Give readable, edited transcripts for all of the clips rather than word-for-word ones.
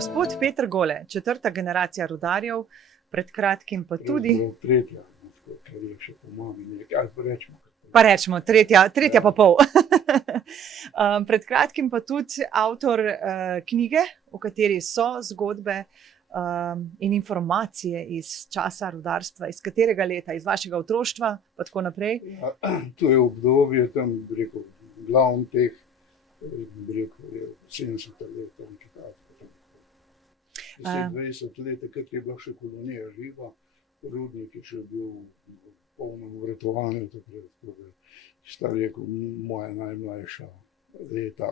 Gospod Peter Gole, četrta generacija rudarjev, pred kratkim pa tudi... Tretja, kar je še po mami nekaj, ali pa rečemo. Pa rečemo, tretja pa pol. Pred kratkim pa tudi avtor knjige, v kateri so zgodbe in informacije iz časa rudarstva, iz katerega leta, iz vašega otroštva, pa tako naprej. Ja, to je obdobje tam, rekel, glavn teh, rekel, 70 let, tam čekati. 20 let, kad je bila še kolonija živa, rudnik je še bil v polnem vratovanju, tako da sta rekel, moja najmlajša leta,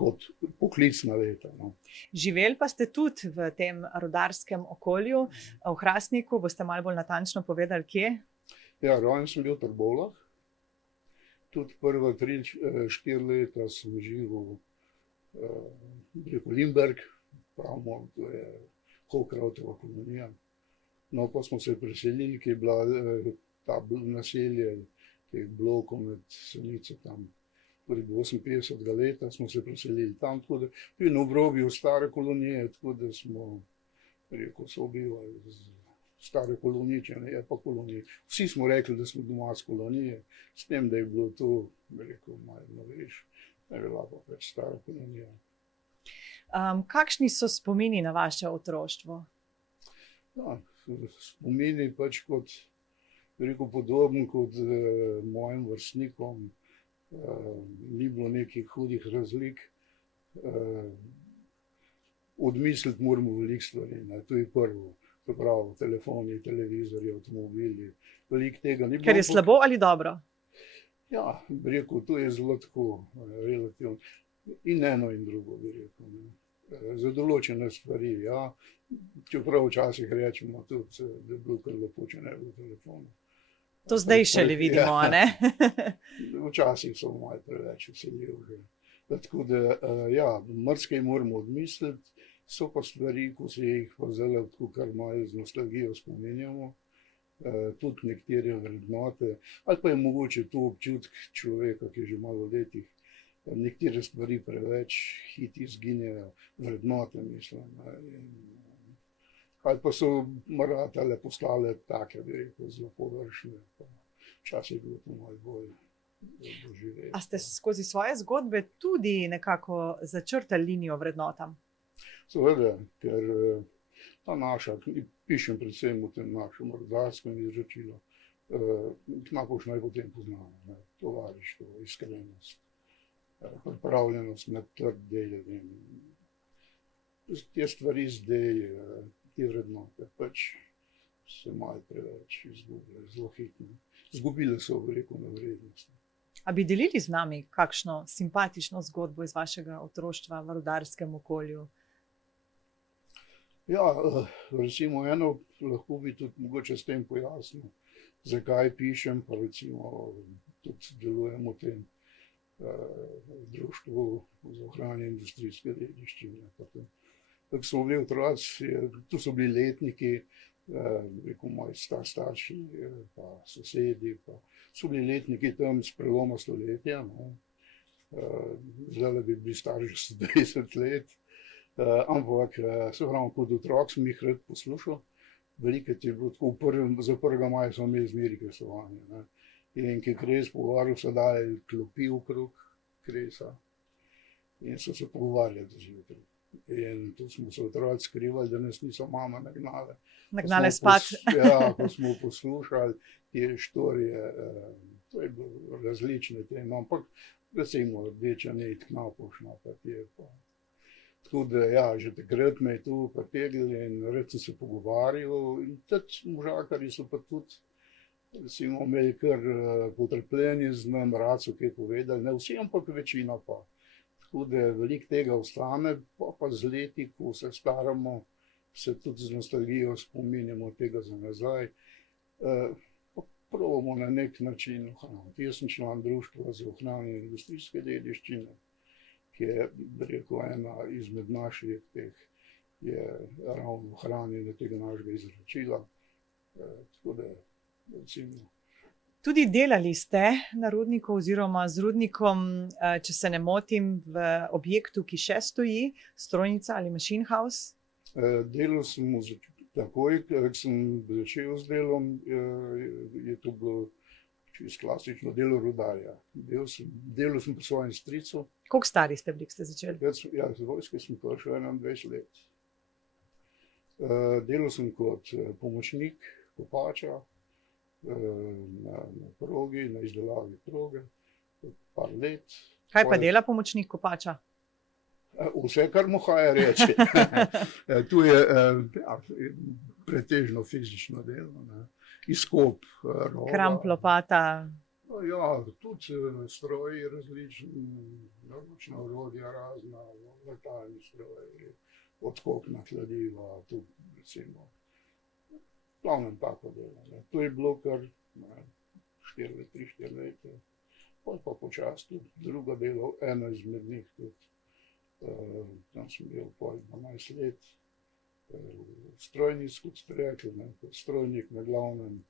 kot poklicna leta. No. Živeli pa ste tudi v tem rudarskem okolju, v Hrastniku, boste malo bolj natančno povedali, kje? Ja, rojen sem bil v Trbovljah, tudi prva 3-4 leta sem živel v Limberg, pravimo, to je Kolkrautova kolonija. No, pa smo se preselili, ki je bila ta naselje teh blokov med Senico tam. Tudi 58. leta smo se preselili tam, tako da tudi na obrobju stare kolonije, tako da smo, rekel, sobivali stare kolonije, ne je pa kolonije. Vsi smo rekli, da smo doma z kolonije, s tem, da je bilo to, rekel, malo veš, ne bila pa več stara kolonija. Kakšni so spomini na vaše otroštvo? Ja, spomini pač kot, rekel, podoben kot mojim vrstnikom, ni bilo nekih hudih razlik. Odmisliti moramo veliko stvari, ne, to je prvo, to pravi, telefoni, televizorji, avtomobili, veliko tega ni bilo. Ker je slabo ali dobro? Ja, bi rekel, to je zelo tako, relativno. In eno in drugo, bi rekel. Ne. Za določene stvari, ja, čeprav včasih rečemo tudi, da je bilo kar lepo, če ne bilo telefona. To zdaj šele vidimo, ja, ne? Včasih so malo preveč vsiljivi. Tako da, ja, marsikaj moramo odmisliti, so pa stvari, ko se jih pa zdaj tako kar malo z nostalgijo spominjamo, tudi nekatere vrednote, ali pa je mogoče to občutek človeka, ki je že malo letih, nekatere stvari preveč hiti izginejo, vrednote, mislim. Ali pa so maratale postale take, bi rekel, zelo površne. Včasih je bilo to malo bolj doživeti. A ste skozi svoje zgodbe tudi nekako začrtali linijo vrednotam? Seveda, ker ta naša, pišem predvsem v tem našem rudarskem izročilu, knapoš naj potem poznamo, tovarištvo, iskrenost, pripravljenost na trg del. Te stvari zdaj, te vrednote, pač se malo preveč izgubile, zelo hitno. Zgubile so, rekel, na vrednosti. A bi delili z nami kakšno simpatično zgodbo iz vašega otroštva v rudarskem okolju? Ja, recimo eno, lahko bi tudi mogoče s tem pojasnil, zakaj pišem, pa recimo tudi delujemo v tem društvu za ohranjanje industrijske dediščine. Tako smo bili otroci, tu so bili letniki, rekel, moji starši, pa sosedi, pa so bili letniki tam s preloma stoletja, no. Zdaj bi bili stari že 20 let, ampak se pravi, kot otrok sem jih rad poslušal, veliko je bilo tako, za 1. maja smo imeli zmeri kresovanje, ne. In ki je kres pogovarjal, so dali klopi okrog kresa in so se pogovarjali zjutraj. In tu smo se otroci skrivali, da nas niso mama nagnale. Nagnale spat. Ja, ko smo poslušali te štorije, to je bilo različne teme, ampak recimo rdeča nit, knapovšna, pa te pa. Tako da, ja, že takrat me je tu pritegnili in rad sem se pogovarjal in tudi možakarji so pa tudi recimo imeli kar potrpljenje z nam, rad so kaj povedali, ne vsi, ampak večina pa. Tako da veliko tega ostane, pa z leti, ko se staramo, se tudi z nostalgijo spominjamo tega za nazaj. Pa probamo na nek način ohraniti. Jaz sem član društva za ohranjanje industrijske dediščine, ki je, bi rekel, ena izmed naših teh, je ravno ohranjanje tega našega izročila. Tako da, recimo. Tudi delali ste na rudniku oziroma z rudnikom, če se ne motim, v objektu, ki še stoji, strojnica ali machine house. Delal sem takoj, ko sem začel z delom, je to bilo čisto klasično delo rudarja. Delal sem pri svojem stricu. Koliko stari ste bili, ko ste začeli? Ja, z vojske sem prišel 21 let. Delal sem kot pomočnik kopača na progi, na izdelavi proge, par let. Kaj pa dela pomočnik kopača? Vse, kar mu haja reči. Tu je pretežno fizično delo, izkop rova. Kramp, lopata. Ja, tudi stroji različni, ročna orodja razna, letalni stroji, odkopna kladiva, tu recimo. Glavnem tako delo. To je bilo kar 3-4 leta. Potem pa počasi tudi drugo delo, eno izmed njih tudi. Tam sem bil pol 12 let, strojnic, kot ste rekli, kot strojnik na glavnem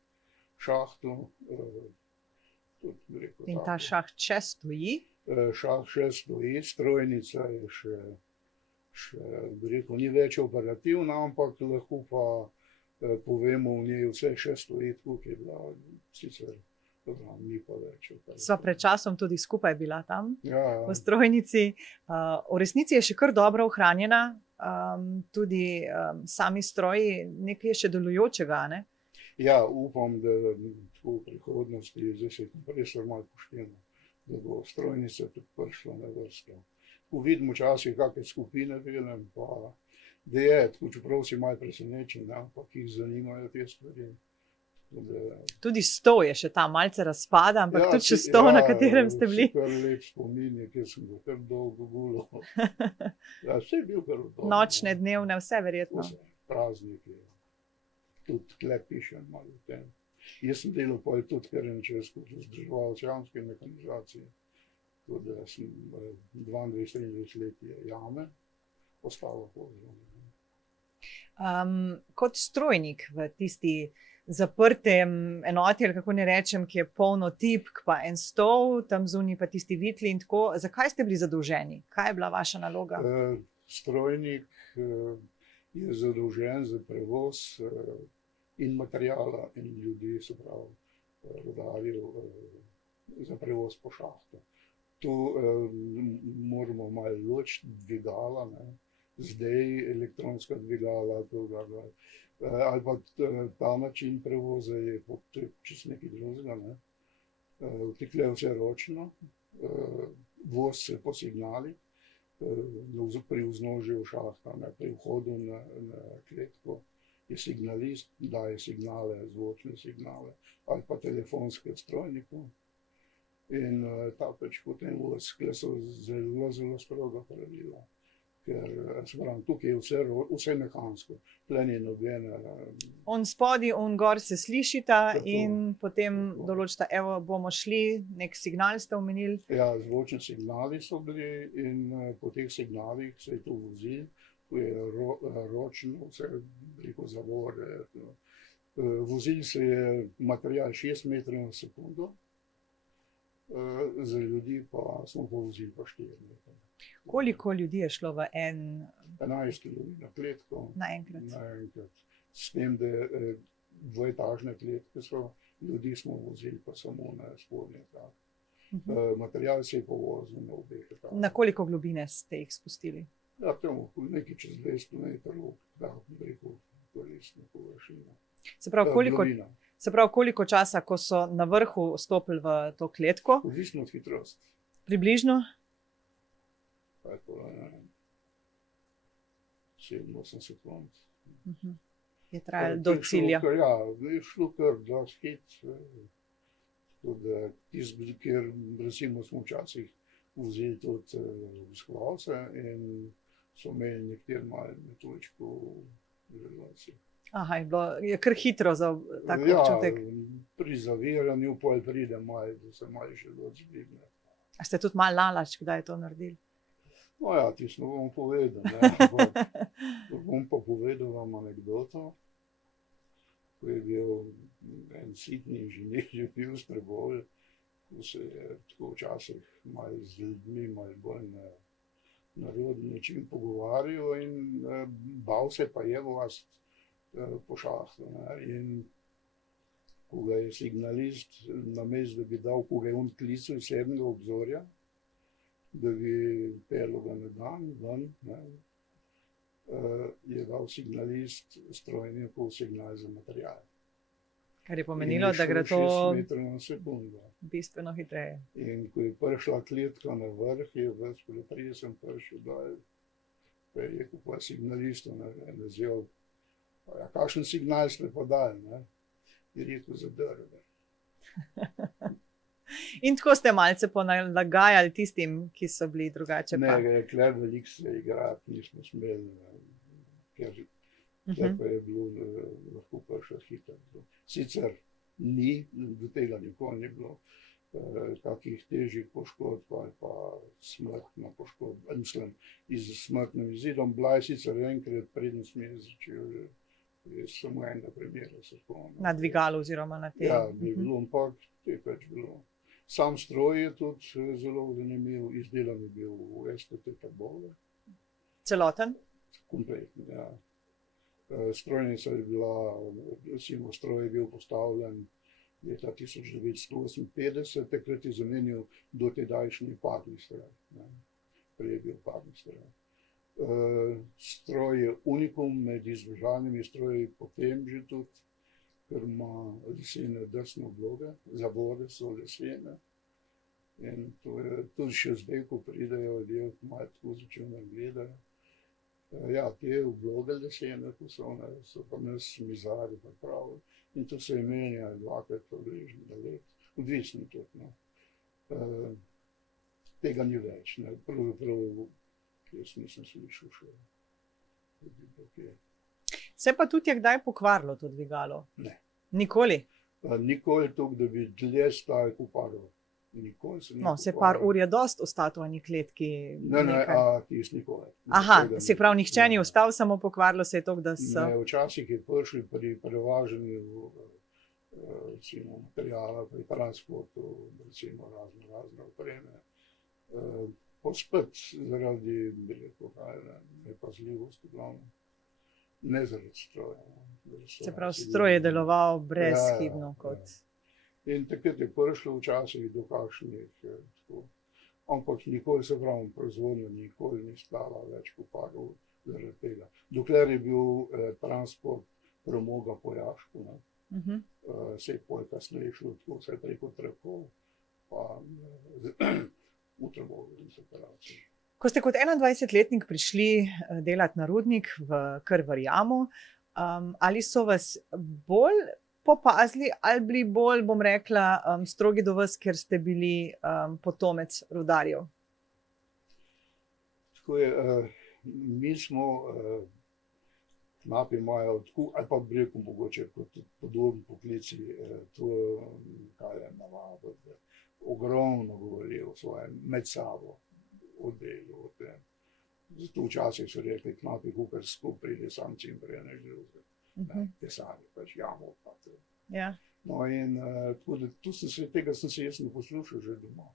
šahtu. In ta šaht še stoji? Šaht še stoji, strojnica je še, bi rekel, ni več operativna, ampak lahko pa povemo, v njej vse še stoji, tako je bila sicer. Ni pa več. Sva pred časom tudi skupaj bila tam, v strojnici. V resnici je še kar dobro ohranjena, tudi sami stroji, nekaj je še delujočega, ne? Ja, upam, da v prihodnosti, zdaj se kompresor malo pošteno, da bo strojnica tudi prišla na vrsto. Vidim včasih kakšne skupine delam, pa da je, tako čeprav si malo presenečen, ampak jih zanimajo te stvari. Tudi stol je še tam, malce razpada, ampak tudi še stol, na katerem ste bili. Ja, kar lep spomin je, kjer sem ga kar dolgo gulal. Ja, vse je bil kar dobro. Nočne, dnevne, vse verjetno. Vse, prazniki, tudi tle pišem malo v tem. Jaz sem delal pa tudi kar čez, kot vzdrževal jamske mehanizacije. Tako da sem 22-23 let je jame postalo pozorno. Kot strojnik v tisti zaprtem enoti, ali kako ne rečem, ki je polno tipk, pa en stol, tam zunaj pa tisti vitli in tako. Zakaj ste bili zadolženi? Kaj je bila vaša naloga? Strojnik je zadolžen za prevoz in materijala in ljudi, se pravi, rudarjev, za prevoz po šahtu. Tu moramo malo ločiti dvigala, zdaj elektronska dvigala, ali pa ta način prevoza je čisto nekaj drugega. Vtikle je vse ročno, voz se po signali, pri vznožju šahta, pri vhodu na kletko je signalist, daje signale, zvočne signale, ali pa telefonske strojniku. In ta pač potem voz, kle so zelo stroga pravila. Ker tukaj je vse mehansko, tle ni nobene. On spodaj, on gor se slišita in potem določita, evo, bomo šli, nek signal ste omenili. Ja, zvočni signali so bili in po teh signalih se je to vozil, ko je ročno, vse preko zavore. Vozil se je material 6 metrov na sekundo, za ljudi pa smo povozili pa 4 metre. Koliko ljudi je šlo v 11 ljudi na kletko. Naenkrat. S tem, da dvoetažne kletke so, ljudi smo vozili pa samo na spodnji etaj. Material se je povozil na obeh etajih. Na koliko globine ste jih spustili? Ja, tam nekaj čez 200 metrov, preko koristne površine. Se pravi, koliko časa, ko so na vrhu stopili v to kletko? Odvisno od hitrosti. Približno? 7-8 sekund. Je trajalo do cilja. Ja, je šlo kar dosti hit. Tisti, kjer recimo smo včasih vzeli tudi skvalce in so imeli nekateri malo metodičko želodci. Aha, je kar hitro za tak občutek. Ja, pri zaviranju pol pride malo, da se malo želodci dvigne. A ste tudi malo lalač, kdaj je to naredili? No ja, tisto bom povedal. Bom pa povedal vam anekdoto, ko je bil en sitni inženir, že bil s Trebovlj, ko se je tako včasih malo z ljudmi, malo bolj narodni način pogovarjal in bal se pa je vas po šahtu. In ko ga je signalist, namesto da bi dal, ko ga je on klical iz sedmega obzorja, da bi pelil ga na dan, ven, je dal signalist strojniku signal za material. Kar je pomenilo, da gre to 6 metrov na sekundo. Bistveno hitreje. In ko je prišla kletka na vrh, je več kot 30 prišel dol, pa je rekel pa signalistu, nazel, ja, kakšen signal ste pa dali, je rekel za drve. In tako ste malce ponalagajali tistim, ki so bili drugače pa. Ne, rekler veliko se igrati nismo smeli, ker pa je bilo lahko prišel hitro. Sicer ni, do tega nikoli ni bilo kakih težjih poškodb ali pa smrtna poškodba, mislim, z smrtnim izidom. Bila je sicer enkrat, preden smo je začel, je samo enega primera se spomnim. Na dvigalu oziroma na tem. Ja, bi bilo, ampak to je pač bilo. Sam stroj je tudi zelo zanimiv, izdelan je bil v STT Tarbovlje. Celoten? Kompletno, ja. Strojnica je bila, recimo stroj je bil postavljen leta 1958, takrat je zamenil dotedajšnji parni stroj. Prej je bil parni stroj. Stroj je unikum med izvežanimi stroji, potem že tudi, ker ima lesene drsne obloge, zavode so lesene. In to je tudi še zdaj, ko pridejo ljudje, malo tako začne gledati. Ja, te obloge lesene, ko so pa nas mizari pripravili. In to se je menjalo dvakrat približno na let. Odvisno tudi. Tega ni več. Pravzaprav, jaz nisem slišal še. Se pa tudi je kdaj pokvarilo to dvigalo? Ne. Nikoli? Nikoli toliko, da bi dlje stal v paru. Nikoli se ni No, se par ur je dost ostati v eni kletki. Ne, tisti nikoli. Aha, se pravi, nihče ni ostal, samo pokvarilo se je to, da so... Ne, včasih je prišli pri prevažanju recimo materijala, pri transportu, recimo razne opreme. Pospet zaradi, bi rekel, nepazljivosti glavno. Ne zaradi stroja. Se pravi, stroj je deloval brezhibno kot... In takrat je prišlo včasih do kakšnih, ampak nikoli, se pravi, proizvodnja nikoli ni stala več po paru zaradi tega. Dokler je bil transport premoga po jašku, se je pol kasneje šlo tako vse preko trakov, pa v trgovini separacijo. Ko ste kot 21-letnik prišli delati na rudnik v Krvar jamu, ali so vas bolj popazili ali bili bolj, bom rekla, strogi do vas, ker ste bili potomec rudarjev? Tako je, mi smo, knapi imajo, ali pa bi rekel mogoče kot podobni poklici, to, kaj je navado, ogromno govorijo o svojem med sabo, o delu, o tem. Zato včasih so rekli, knapi kukar skupaj pride sam čim prej než drugega. Tesari, pač jamo. Ja. No in tega sem se jaz ne poslušal že doma,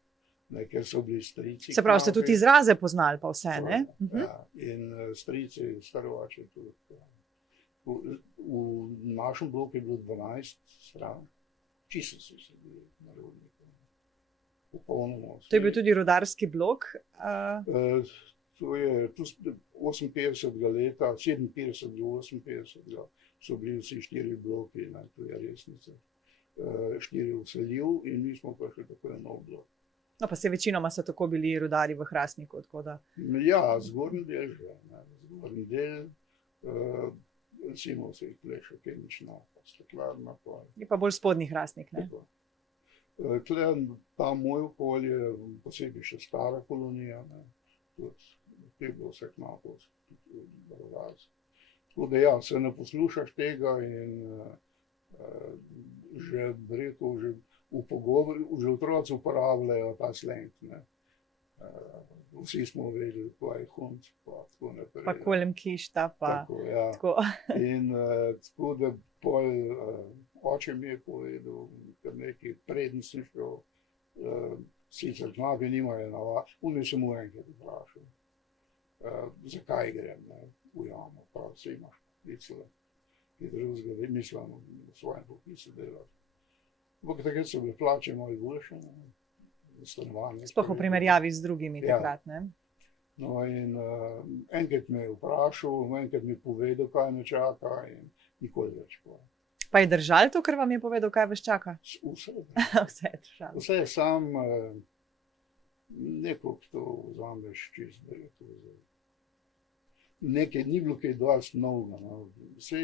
ker so bili strici. Se pravi, ste tudi izraze poznali pa vse, ne? Ja, in strici, starovači tudi. V našem bloku je bilo 12 stran, čisto so se bili na rudniku. Popolnoma. To je bil tudi rudarski blok? To je 58. leta, 57 do 58. So bili vsi 4 bloki, to je resnica. 4 vseljiv in mi smo prišli tako na nov blok. No, pa se večinoma so tako bili rudarji v Hrastniku, tako da... Ja, zgornji del že. Zgornji del, recimo se jih pleša kemična, steklarna. Je pa bolj spodnji Hrastnik, ne? Tle, ta moj okolje, posebej še stara kolonija, tudi je bilo vse knapov, rudarstvo. Tako da ja, se ne poslušaš tega in že rekel, že v pogovoru, že otroci uporabljajo ta slang. Vsi smo vedeli, kaj je hunt, pa tako naprej. Pa kolem kišta, pa tako. Ja. Tako. In tako da pol oče mi je povedal, ker nekaj preden sem šel, sicer knapi nimajo navad, on je samo enkrat vprašal. zakaj grem, ne, v jamo, pa se imaš poklicale, ki drugega, mislim, v svojem poklicu delati. Ampak takrat so bile plače malo boljše, stanovanje. Sploh v primerjavi z drugimi takrat, ne? No, in enkrat me je vprašal, enkrat mi je povedal, kaj me čaka in nikoli več. Pa je držal to, kar vam je povedal, kaj vas čaka? Vse. Vse je držal. Vse je sam, nekako to vzameš čist, da je to zdaj. Nekaj, ni bilo kaj dosti novega, no. Vse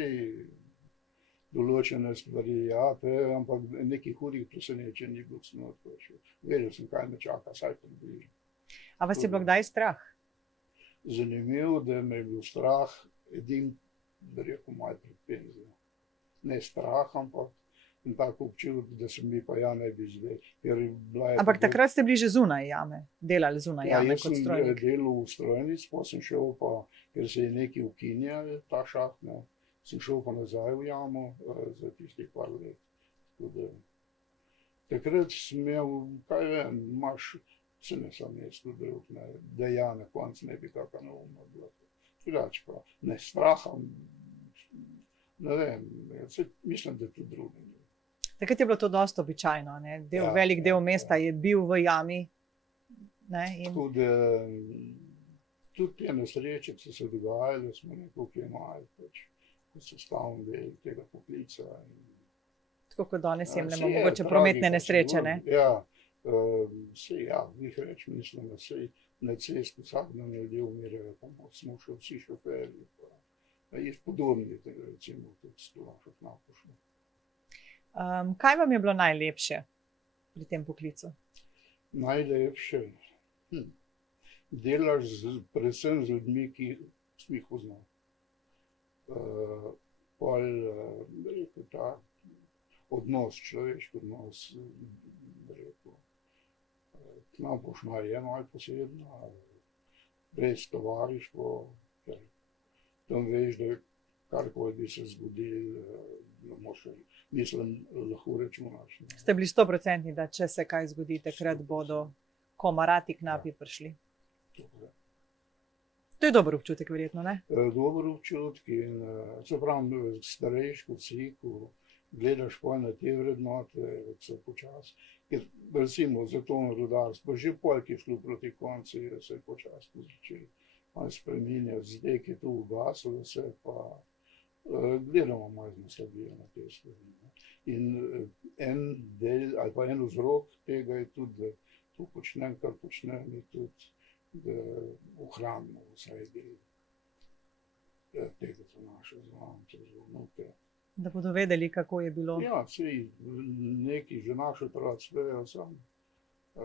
določene stvari, ja, ampak nekih hudih presenečenj ni bilo smrtno. Vedel sem, kaj me čaka, saj približno. A vas je bilo kdaj strah? Zanimivo, da me je bil strah edin, da rekel, malo pred penzijo. Ne strah, ampak in tako občutek, da se mi pa ja ne bi zdaj. Ampak takrat ste bili že zunaj jame, delali zunaj jame kot strojnik. Ja, jaz sem delal v strojnic, pa sem šel pa, ker se je nekaj ukinjal, ta šaht, ne, sem šel pa nazaj v jamo za tistih par let. Tudi, takrat sem imel, kaj vem, imaš, se ne sam jaz tudi drug, ne, da ja na koncu ne bi taka neumna bila. Drugače pa ne straham, ne vem, mislim, da tudi drugi. Takrat je bilo to dosti običajno, ne? Velik del mesta je bil v jami. Ne? Tako da tudi te nesreče, ki so se dogajale, smo nekako imeli, ko so stavni del tega poklica. Tako kot danes jemljemo mogoče prometne nesreče, ne? Ja, vih reč, mislim, da se na cesti vsak dan ljudje umirajo, pa smo še vsi šoferji. Je podobni, recimo, tudi s to našo napošlo. Kaj vam je bilo najlepše pri tem poklicu? Najlepše? Delaš predvsem z ljudmi, ki sem jih poznal. Pol, rekel, ta odnos, človeški odnos, rekel, napošna je malo posebna, brez tovarištvo, ker tam veš, da karkoli bi se zgodil, mislim, lahko računaš. Ste bili 100%, da če se kaj zgodi, takrat bodo komarati knapi prišli? To je dober občutek, verjetno, ne? Dober občutek in se pravi, starejš kot si, ko gledaš pa na te vrednote, so počas. Ker recimo za to rudarstvo, že pol, ki je šlo proti konci, se je počas začeli spreminjati, zdaj, ki je to ugasilo, se pa gledamo malo nasleduje na te stvari. In en del, ali pa en vzrok tega je tudi, da to počnem, kar počnem, je tudi, da ohranimo vsaj del tega, co naše zvance, zvonute. Da bodo vedeli, kako je bilo. Ja, sej neki že naše transferjo sam.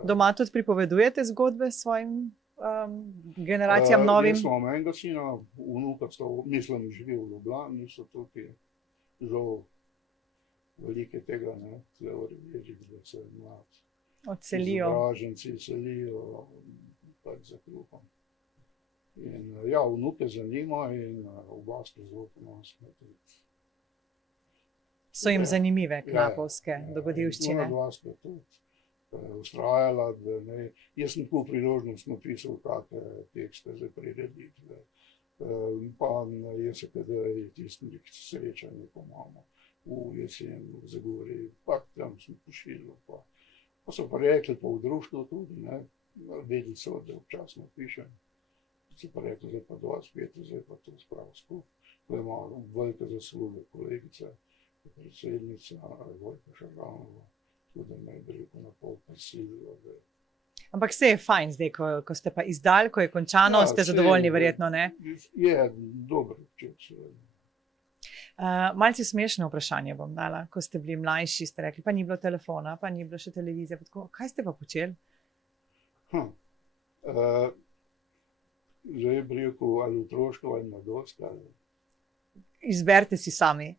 Doma tudi pripovedujete zgodbe svojim generacijam novim? Jaz imam enega sina, vnuka, mislim, živi v Ljubljani, niso tukaj žal velike tega, ne, tle v Revežih, da se mlad odselijo. Izobraženci selijo, pač za kruhom. In ja, vnuke zanima in oba sta zelo ponosna. So jim zanimive knapovske dogodivščine? Ja, dva sta tudi ustrajala, da ne, jaz sem tako priložnost napisal kakve tekste za prireditve. Pa na JSKD je tistim srečanje, ko imamo v jesen, v Zagorju, pa tam smo pošiljali. Pa so pa rekli, pa v društvu tudi, ne, vedeli so, da občasno pišem. So pa rekli, zdaj pa 25, zdaj pa to spravo skupaj. To je malo velika zasluga kolegica, predsednica Vojka Šarganova, tudi me je veliko na pol prisililo. Ampak vse je fajn zdaj, ko ste pa izdali, ko je končano, ste zadovoljni verjetno, ne? Je, dobro občutek. Malce smešno vprašanje bom dala, ko ste bili mlajši, ste rekli, pa ni bilo telefona, pa ni bilo še televizije, pa tako, kaj ste pa počeli? Zdaj bi rekel, ali otroštvo, ali mladost, ali... Izberite si sami,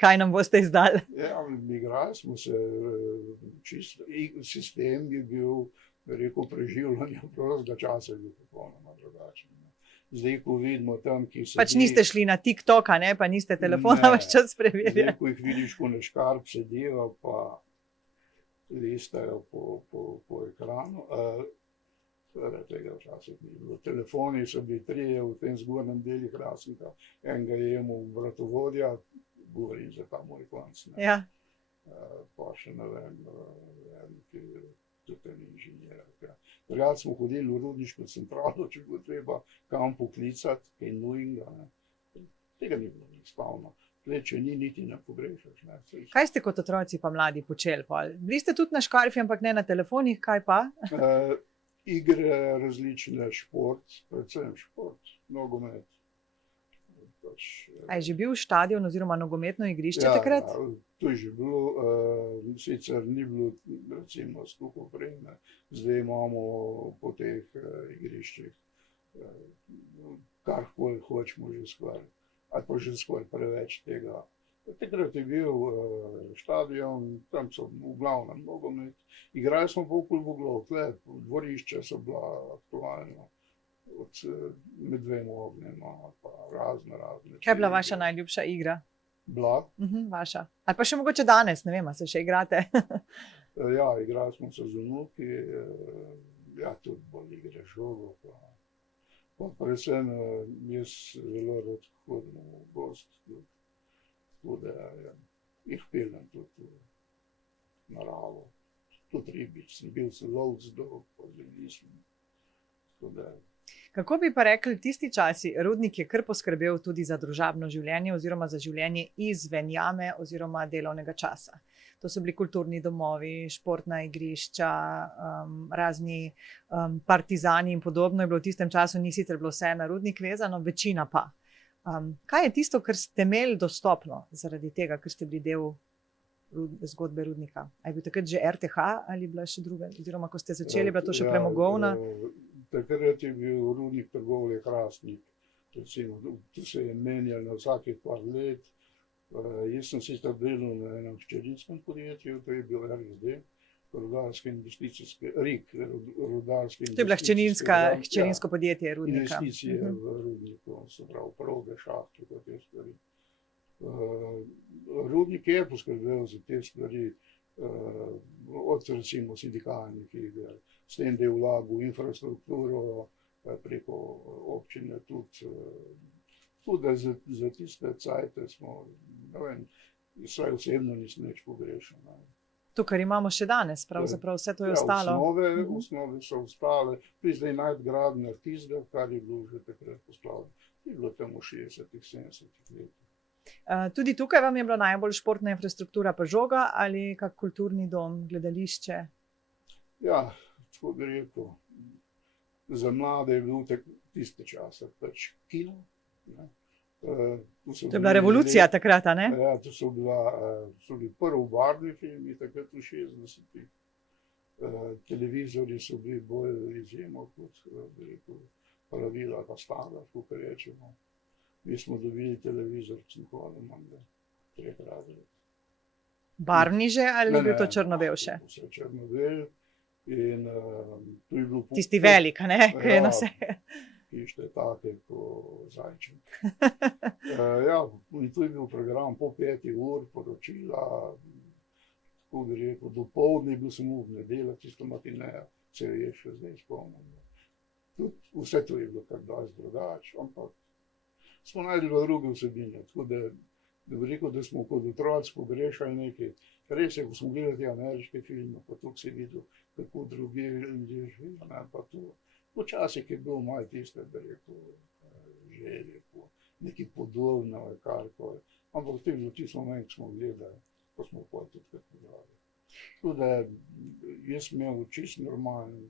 kaj nam boste izdali. Ja, igrali smo se, čisto, sistem je bil, rekel, preživljanja prostega časa, je bil popolnoma drugačen. Zdaj, ko vidimo tam, ki sedi... Pač niste šli na TikToka, ne, pa niste telefona ves čas preverjali. Zdaj, ko jih vidiš, ko na škarp sedijo, pa listajo po ekranu. Tega včasih ni bilo. Telefoni so bili 3 v tem zgornjem delu Hrastnika, enega je imel vratovodja, govorim za ta moj konc. Ja. Pa še ne vem, ki je tudi inženir. Drugače smo hodili v rudniško centralo, če bo treba kam poklicati, kaj nujnega. Tega ni bilo enostavno. Če ni, niti ne pogrešaš. Kaj ste kot otroci pa mladi počeli? Bili ste tudi na škarfi, ampak ne na telefonih, kaj pa? Igre, različne šport, predvsem šport, nogomet. A je že bil stadion oziroma nogometno igrišče takrat? Ja, to je že bilo, sicer ni bilo recimo skupaj opreme, zdaj imamo po teh igriščih karkoli hočemo že skoraj, ali pa že skoraj preveč tega. Takrat je bil stadion, tam so v glavnem nogomet, igrali smo pa okoli voglov, dvorišča so bila aktualna. Od Medvema ognjema, pa razne. Kaj je bila vaša najljubša igra? Bila? Vaša. Ali pa še mogoče danes, ne vem, a se še igrate? Ja, igrali smo se z vnuki, ja, tudi bolj igre žogo. Pa predvsem jaz zelo rad hodim v gost, tudi jih peljem tudi v naravo, tudi ribič, sem bil se lovc dolg, pa zdaj smo. Kako bi pa rekli tisti časi, Rudnik je kar poskrbel tudi za družabno življenje oziroma za življenje izven jame oziroma delovnega časa. To so bili kulturni domovi, športna igrišča, razni partizani in podobno je bilo v tistem času, ni sicer bilo vse na Rudnik vezano, večina pa. Kaj je tisto, kar ste imeli dostopno zaradi tega, ker ste bili del zgodbe Rudnika? A je bil takrat že RTH ali bila še druga? Oziroma, ko ste začeli, bila to še premogovna? Takrat je bil Rudnik Trbovlje Hrastnik. Tu se je menjal na vsakih par let. Jaz sem sicer delal na enem hčerinskem podjetju, to je bil RSD, rudarske investicijske, RIK, rudarske investicijske. To je bila hčerinsko podjetje Rudnika. Investicije v Rudniku, se pravi proge, šahte, pa te stvari. Rudnik je poskrbel za te stvari, od recimo sindikalnih iger, s tem, da je vlagal v infrastrukturo preko občine, tudi za tiste cajte smo, ne vem, saj osebno nisem več pogrešal. To, kar imamo še danes, pravzaprav vse to je ostalo. Osnove so ostale, pri zdaj nadgradnja tistega, kar je bilo že takrat postavljeno. Je bilo tam v 60-ih, 70-ih letih. Tudi tukaj vam je bila najbolj športna infrastruktura pa žoga ali kak kulturni dom, gledališče? Ja, tako bi rekel, za mlade je bil tiste čase pač kino. To je bila revolucija takrat, a ne? Ja, to so bili prvi barvni filmi takrat v 60-ih. Televizorji so bili bolj izjemo kot, bi rekel, pravila pa standard, kako rečemo. Mi smo dobili televizor, sem hvala, imam 3 razred. Barvni že ali je bil to črno-bel še? Vse črno-bel. In tu je bil... Tisti velik, a ne? Kaj je na vse? Pište take ko zajček. Ja, in tu je bil program po 5 ur, poročila, tako bi rekel, dopoldne bil sem v nedeljo, tisto matineja, se je še zdaj spomnil. Vse to je bilo kar dosti drugače, ampak smo najdli druge vsebine, tako da bi rekel, da smo kot otroci pogrešali nekaj. Res je, ko smo gledali te ameriške filme, pa tukaj si videl, kako drugi ljudje živijo, pa to. Včasih je bilo malo tiste, da rekel, želje, nekaj podobno, karkoli. Ampak to je bilo tisto moment, ko smo gledali, ko smo pa tudi kaj pogledali. Tako da jaz imel čisto normalno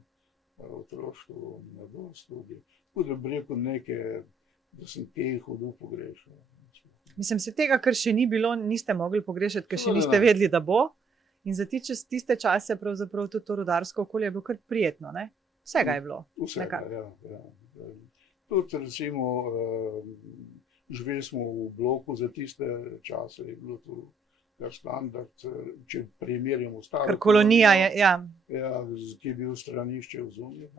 otroštvo, mladost tudi. Tako da bi rekel nekaj, da sem kaj hodil pogrešal. Mislim, se tega, kar še ni bilo, niste mogli pogrešati, ker še niste vedeli, da bo. In za tiste čase pravzaprav tudi to rudarsko okolje je bilo kar prijetno, ne? Vsega je bilo. Vsega, ja. Tudi recimo, živeli smo v bloku za tiste čase, je bilo to kar standard, če primerjamo staro. Kar kolonija je, ja. Ja, ki je bil stranišče v Zunji,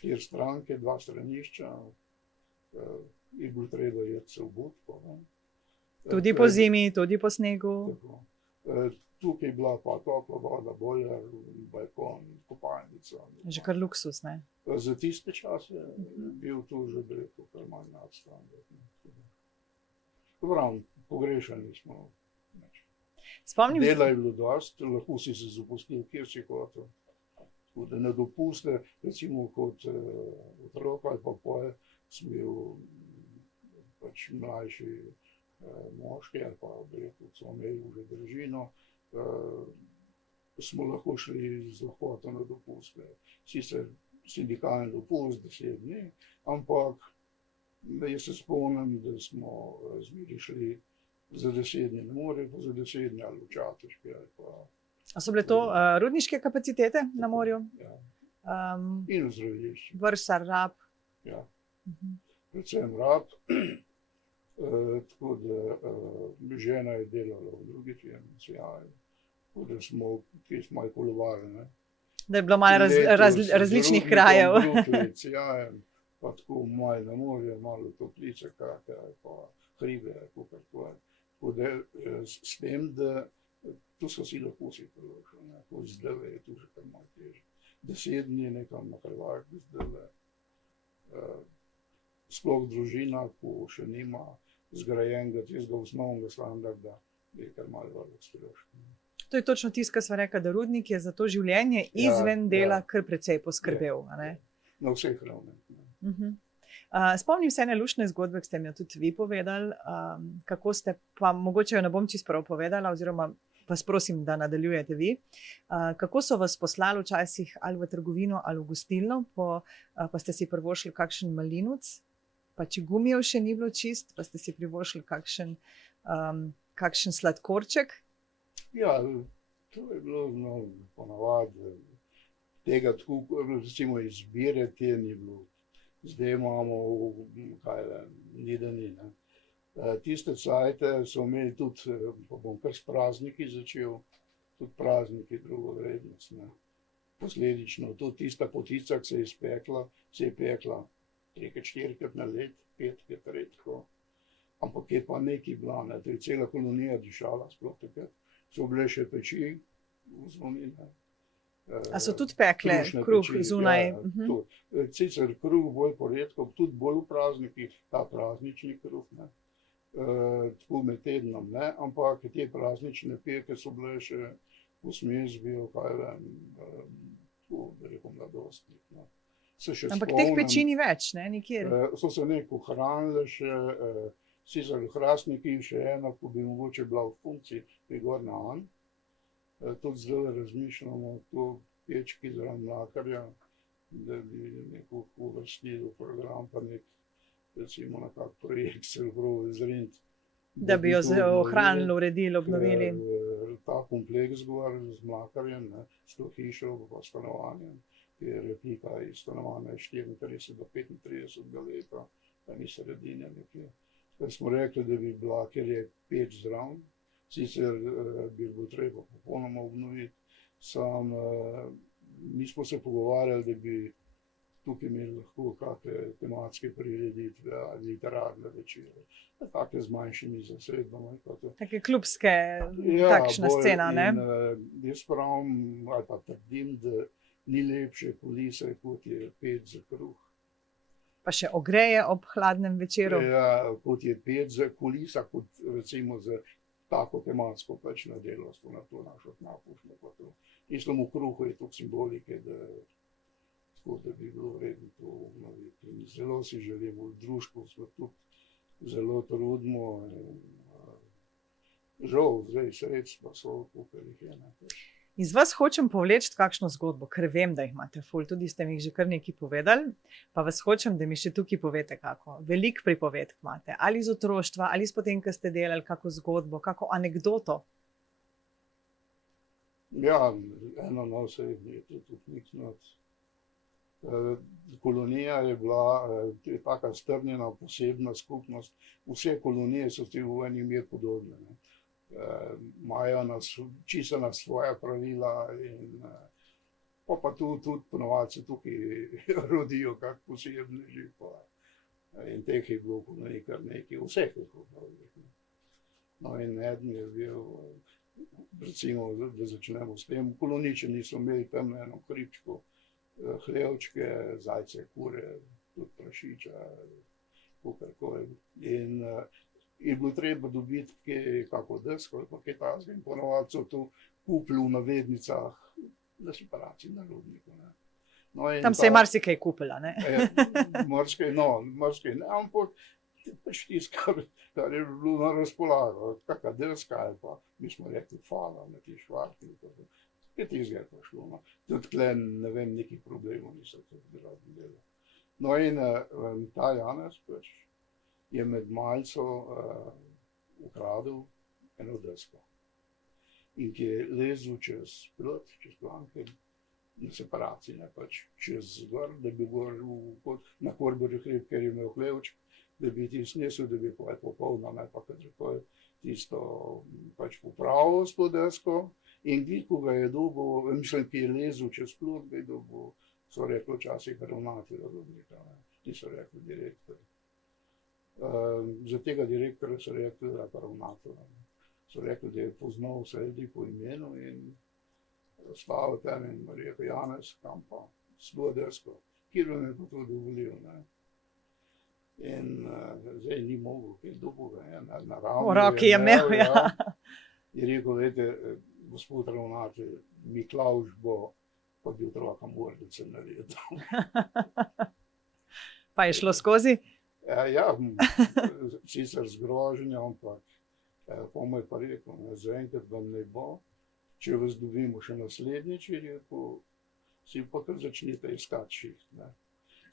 4 stranke, 2 stranišča. Je bilo treba jeti se v budko. Tudi po zimi, tudi po snegu. tukaj je bila pa topla voda, boiler, balkon, kopalnica. Že kar luksus, ne? Za tiste čase je bil tu že, bi rekel, kar manj nadstandard. Pravim, pogrešani smo. Spomnim Dela je bilo dosti, lahko si se zapustil, kjer si hotel. Tako da ne dopuste, recimo kot otrok ali pa poje, sem bil pač mlajši moški ali pa bi rekel, so imeli že družino, smo lahko šli z lahkoto na dopuste. Sicer sindikalni dopust, 10 dni, ampak jaz se spomnim, da smo zmeri šli za 10 dni na morje, pa za 10 dni ali v Čateški ali pa. A so bile to rudniške kapacitete na morju? Ja. In v zdravilišču. Vrsar, Rab. Ja. Predvsem Rab. Tako da žena je delala v drugi firmi, tako da smo malo polovali. Da je bilo malo različnih krajev. Pa tako malo na morje, malo toplice, kake, pa hribe, kakorkoli. Tako da s tem, da tu so si lahko vsi priložili, zdaj je tu že kar malo težje. 10 dni nekam na Hrvaški, zdaj sploh družina, ko še nima zgrajenega tistega osnovnega standarda, je kar malo velik strošek. To je točno tisto, kar sva rekla, da Rudnik je za to življenje izven dela kar precej poskrbel. Na vseh ravneh. Spomnim se ene luštne zgodbe, ki ste mi jo tudi vi povedali, kako ste, pa mogoče jo ne bom čisto prav povedala, oziroma vas prosim, da nadaljujete vi, kako so vas poslali včasih ali v trgovino ali v gostilno, pa ste si privoščili kakšen malinuc, pa če gumijev še ni bilo čist, pa ste si privoščili kakšen sladkorček. Ja, to je bilo ponavadi. Tega tako, recimo izbire te ni bilo. Zdaj imamo, kaj le, ni da ni. Tiste cajte so imeli tudi, pa bom kar s prazniki začel, tudi prazniki drugovrednost. Posledično, tudi tista potica, ki se je izpekla, se je pekla 3-4krat na let, 5krat redko. Ampak je pa nekaj bila, to je cela kolonija dišala, sploh takrat. So bile še peči v zvonine. A so tudi pekle kruh zunaj? Ja, sicer kruh bolj poredko, tudi bolj v praznikih, ta praznični kruh. Tako med tednom, ampak te praznične peke so bile še v smes bil, kaj vem, tako, da rekom, mladostnik. Ampak teh peči ni več, nikjer? So se neko hranile še, sicer hrastniki, še ena, ko bi mogoče bila v funkciji, pri gor na An. Tudi zdaj razmišljamo to pečki zraven Mlakarja, da bi neko uvrstili v program, pa nek, recimo, nekak projekt se vpravi zrint. Da bi jo ohranili, uredili, obnovili. Ta kompleks gor z Mlakarjem, s to hišo pa stanovanjem, ki je replika iz stanovanja 34 do 35 leta, pa ni sredine nekje. Ker smo rekli, da bi bila, ker je peč zraven, sicer bi bilo treba popolnoma obnoviti, mi smo se pogovarjali, da bi tukaj imeli lahko kakve tematske prireditve ali literarne večere, take z manjšimi zasedbami. Take klubske, takšna scena, ne? Jaz pravim, ali pa trdim, da ni lepše kulise, kot je peč za kruh. Pa še ogreje ob hladnem večeru? Ja, kot je peč za kulisa, kot recimo za tako tematsko pač na delovstvo, na to našo napušno. Isto v kruhu je tudi simbolike, da bi bilo vredno to obnoviti. Zelo si želimo, v društvu smo tudi zelo trudimo. Žal, zdaj sredstva so, koliko jih je. Iz vas hočem povleči kakšno zgodbo, ker vem, da jih imate ful, tudi ste mi jih že kar nekaj povedali, pa vas hočem, da mi še tukaj povete kako. Veliko pripovedk imate, ali iz otroštva, ali iz potem, ko ste delali kako zgodbo, kako anekdoto. Ja, eno na osebni, tudi nič noč. Kolonija je bila taka strnjena, posebna skupnost. Vse kolonije so ti v eni meri podobne. Imajo čisto na svoja pravila in pa tudi ponovadi se tukaj rodijo kak posebneži. In teh je bilo kar nekaj, vseh je bilo. No in eden je bil, recimo, da začnemo s tem. Koloničani so imeli tam eno hribčko, hlevčke, zajce, kure, tudi prašiča, kakorkoli. In je bilo treba dobiti kako desko ali pa kaj takega in ponovadi so to kupili v navednicah na separaciji na rudniku. No, tam se je marsikaj kupila, ne? Marsikaj, ne, ampak pač tisto, kar je bilo na razpolago, kakšna deska ali pa, mi smo rekli, fala, neki švarki, kaj tistega je prišlo. No. Tudi tle, ne vem, nekih problemov niso tudi radi delali. No in ta Janez pač je med malco ukradel eno desko. In ki je lezel čez plot, čez planke, na separaciji, ne pač čez gor, da bi gor na Korborju hrib, ker je imel hlevček, da bi ti snesel, da bi popolno, ne pa kadarkoli tisto pač popravil s to desko. In glih, ko ga je dobil, mislim, ki je lezel čez plot, ga je dobil, so rekli včasih ravnatelj rudnika, niso rekli direktor. Za tega direktorja so rekli, da je ravnatelj. So rekli, da je poznal vse ljudi po imenu in stavil tam in rekel, Janez, kam pa, s to desko, kjer vam je pa to dovolil, ne. In zdaj ni mogel, kaj dobil, naravno. V roki je imel, ja. Je rekel, vete, gospod ravnatelj, Miklavž bo pa bi otroka mordice naredil. Pa je šlo skozi? Ja, sicer z groženjem, ampak pa mu je pa rekel, zaenkrat vam ne bo, če vas dobimo še naslednjič, je rekel, si pa kar začnite iskati šiht.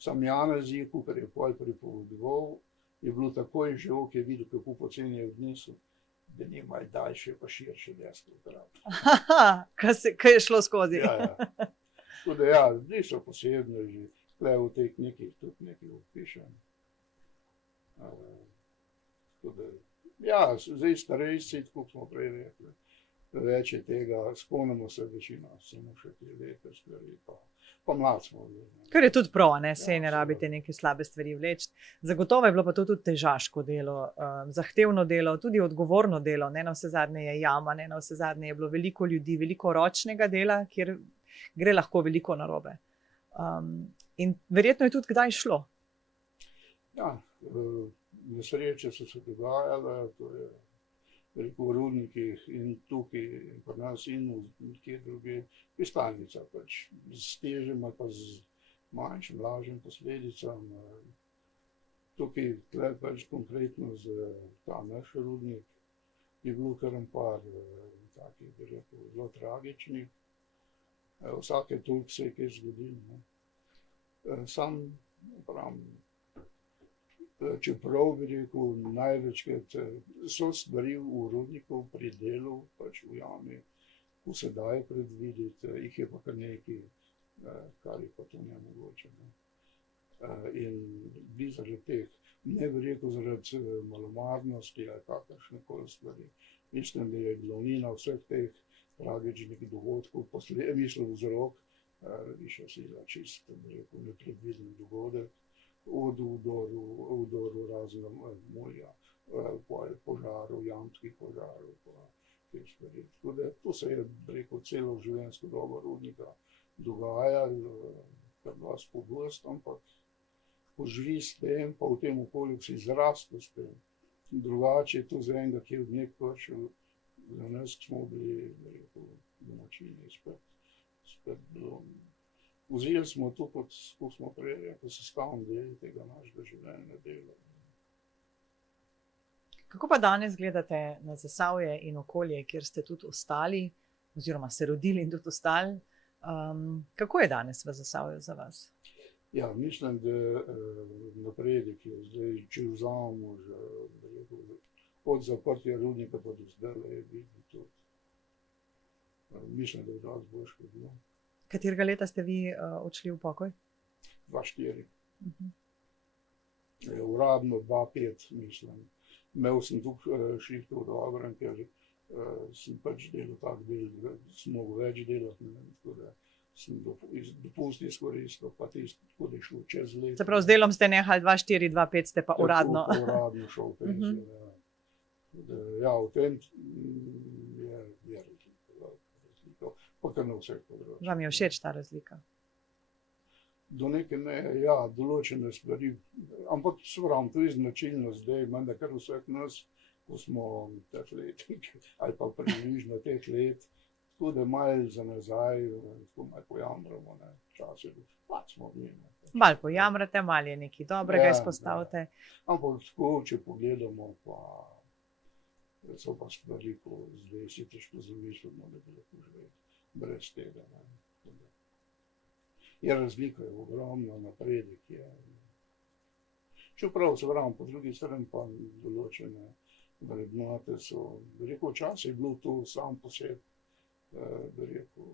Sam Janez je, kar je pol pripovedoval, je bilo takoj že ok, je videl, kako poceni je odnesel, da ni malo daljše pa širše desko ukradel. Kaj je šlo skozi? Ja. Tako da ja, zdaj so posebno že tle v teh nekih tudi nekaj opišem. Tako da, ja, zdaj starejci, tako smo prej rekli, več je tega, spomnimo se večina, samo še te lepe stvari, pa mlad smo. Kar je tudi prav, ne, sej ne rabite neke slabe stvari vleči. Zagotovo je bilo pa to tudi težaško delo, zahtevno delo, tudi odgovorno delo, ne na vse zadnje je jama, ne na vse zadnje je bilo veliko ljudi, veliko ročnega dela, kjer gre lahko veliko narobe. In verjetno je tudi kdaj šlo. Ja, nesreče so se dogajale, to je veliko v rudnikih in tukaj pri nas in kje druge, pistalnica pač s težjim ali pa z manjšim, lažjim posledicam. Tukaj tle pač konkretno za ta naš rudnik je bilo kar en par takih, bi rekel, zelo tragičnih. Vsake toliko se je kaj zgodilo. Sam pravim, čeprav bi rekel, največkrat so stvari v rudniku pri delu, pač v jami, ko se daje predvideti, jih je pa kar nekaj, kar je pa to nemogoče. In bi zaradi teh, ne bi rekel zaradi malomarnosti ali kakršnekoli stvari. Mislim, da je glavnina vseh teh tragičnih dogodkov, mislim vzrok, više sila čisto, bi rekel, nepredviden dogodek, od vdoru razne mulja, požarov, jamskih požarov, pa te stvari. Tako da to se je, rekel, celo življenjsko dobo rudnika dogaja, kar dosti pogosto, ampak poživi s tem, pa v tem okolju si zrastel s tem. Drugače je to za enega, ki je od nek prišel, za nas smo bili, rekel, domačini, spet bilo. Vzeli smo to, kot smo prej rekli, sestavni del tega našega življenja dela. Kako pa danes gledate na Zasavje in okolje, kjer ste tudi ostali, oziroma se rodili in tudi ostali? Kako je danes v Zasavju za vas? Ja, mislim, da napredek je zdaj, če vzamemo že od zaprtja rudnika pa do zdaj je vidno tudi. Mislim, da je dosti boljše kot bilo. Katerega leta ste vi odšli v pokoj? 2004. Uradno 2005, mislim. Imel sem tukaj šihtov dobro, ker sem pač delal tak del, sem mogel več delati, tako da sem dopust izkoristil, pa tisto, tako da je šlo čez let. Se pravi, z delom ste nehali 2004, 2005 ste pa uradno. Uradno šel v penzijo, ja. Ja, v tem je pa kar na vseh področjih. Vam je všeč ta razlika? Do neke meje, ja, določene stvari, ampak se pravim, to je značilnost zdaj, menda kar vseh nas, ko smo teh let, ali pa približno teh let, tako da malo za nazaj, tako malo pojamramo, ne, včasih, pač smo bili. Malo pojamrate, malo je nekaj dobrega, izpostavite. Ampak tako, če pogledamo, pa so pa stvari, ko zdaj si težko zamislimo, da bi lahko živeli brez tega. Je razlika, je ogromno, napredek je. Čeprav se pravim, po drugi strani pa določene vrednote so, bi rekel, včasih je bilo to sam po sebi, bi rekel,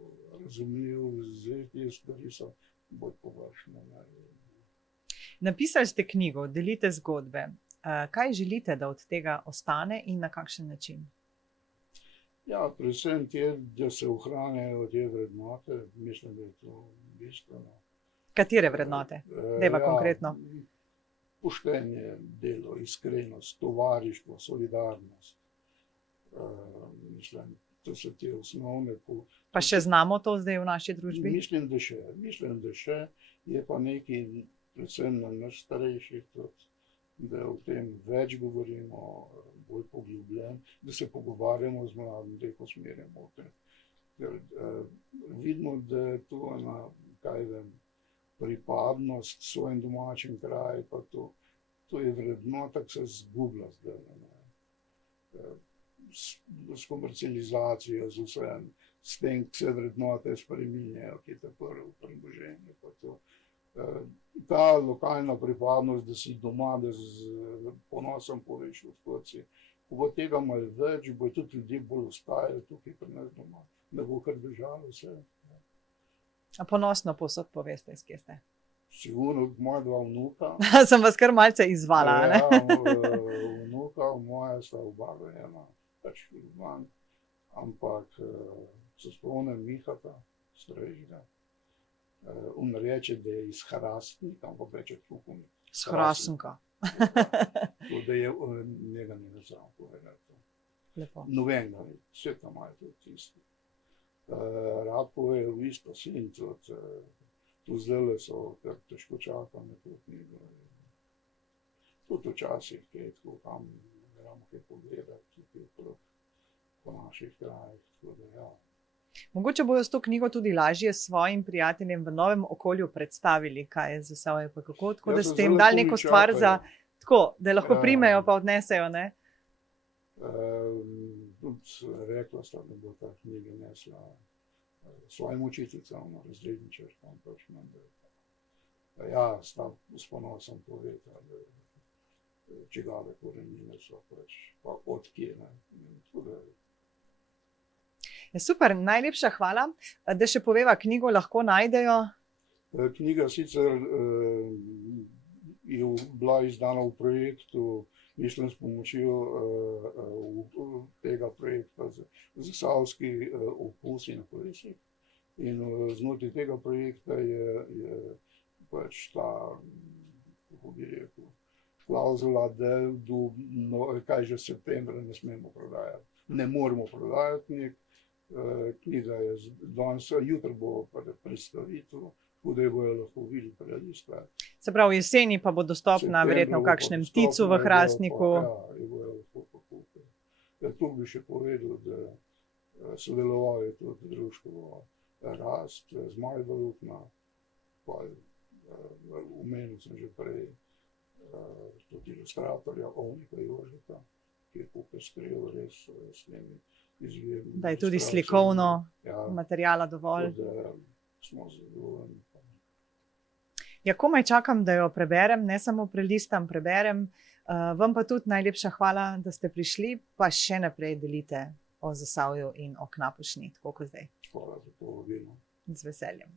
razumljiv, zdaj te stvari so bolj površne. Napisali ste knjigo, delite zgodbe. Kaj želite, da od tega ostane in na kakšen način? Ja, predvsem te, da se ohranjajo te vrednote, mislim, da je to bistveno. Katere vrednote? Dajva konkretno. Poštenje, delo, iskrenost, tovarištvo, solidarnost. Mislim, to so te osnovne. Pa še znamo to zdaj v naši družbi? Mislim, da še. Je pa nekaj, predvsem na naš starejših, da o tem več govorimo, bolj poglobljen, da se pogovarjamo z mladim, da jih usmerjamo v tem. Vidimo, da je to ena, kaj vem, pripadnost svojim domačim kraju, pa to je vrednota, ki se zgublja zdaj. S komercializacijo, z vsem, s tem, ki se vrednote spreminjajo, ki je to prvo premoženje, pa to. Ta lokalna pripadnost, da si doma, da z ponosom poveš odkud si. Ko bo tega malo več, bo tudi ljudje bolj ostajali tukaj pri nas doma, da bo kar držalo vse. A ponosno povsod poveste, s kje ste? Sigurno, moja dva vnuka. Sem vas kar malce izvala, ne? Ja, vnuka moja sta oba rojena, pač Ljubljani, ampak se spomnim Mihata, starejšega. On reče, da je iz Hrastnika, ampak reče Trukom. Z Hrastnika. To, da je njega ne znam povedati. Lepo. Nobenega, vse tam imajo tudi tisti. Rad pove, v isto sin, tu zdaj so, kar težko čakam na to knjigo. Tudi včasih, kaj tako tam gremo kaj pogledati, tukaj po naših krajih, tako da ja. Mogoče bojo s to knjigo tudi lažje svojim prijateljem v novem okolju predstavili, kaj je Zasavje pa kako, tako da ste jim dali neko stvar za tako, da lahko primejo pa odnesejo, ne? Tudi rekla sta, da bo ta knjiga nesla svojim učiteljcem na razredničarstvom, pač menda. Ja, sta s ponosom povedala, čigave korenine so pač, pa od kje, ne. Tako da super, najlepša hvala. Da še poveva, knjigo lahko najdejo? Knjiga sicer je bila izdana v projektu, mislim s pomočjo tega projekta Zasavski okusi na kolesih. In znotraj tega projekta je pač ta, kako bi rekel, klauzula, da kaj že septembra ne smemo prodajati. Ne moremo prodajati knjig. Knjiga je danes, jutri bo predstavitev, tako da jo bojo lahko videli prelistati. Se pravi, jeseni pa bo dostopna verjetno v kakšnem Ticu v Hrastniku. Ja, jo bojo lahko pokupili. Tu bi še povedal, da sodeloval je tudi društvo Rast z Majbolukna, pa omenil sem že prej tudi ilustratorja Ovnika Jožeta, ki je popestril res s temi izvirmi. Da je tudi slikovno materijala dovolj. Smo zadovoljni. Ja, komaj čakam, da jo preberem, ne samo prelistam, preberem. Vam pa tudi najlepša hvala, da ste prišli, pa še naprej delite o Zasavju in o Knapovšni, tako kot zdaj. Hvala za to vabilo. Z veseljem.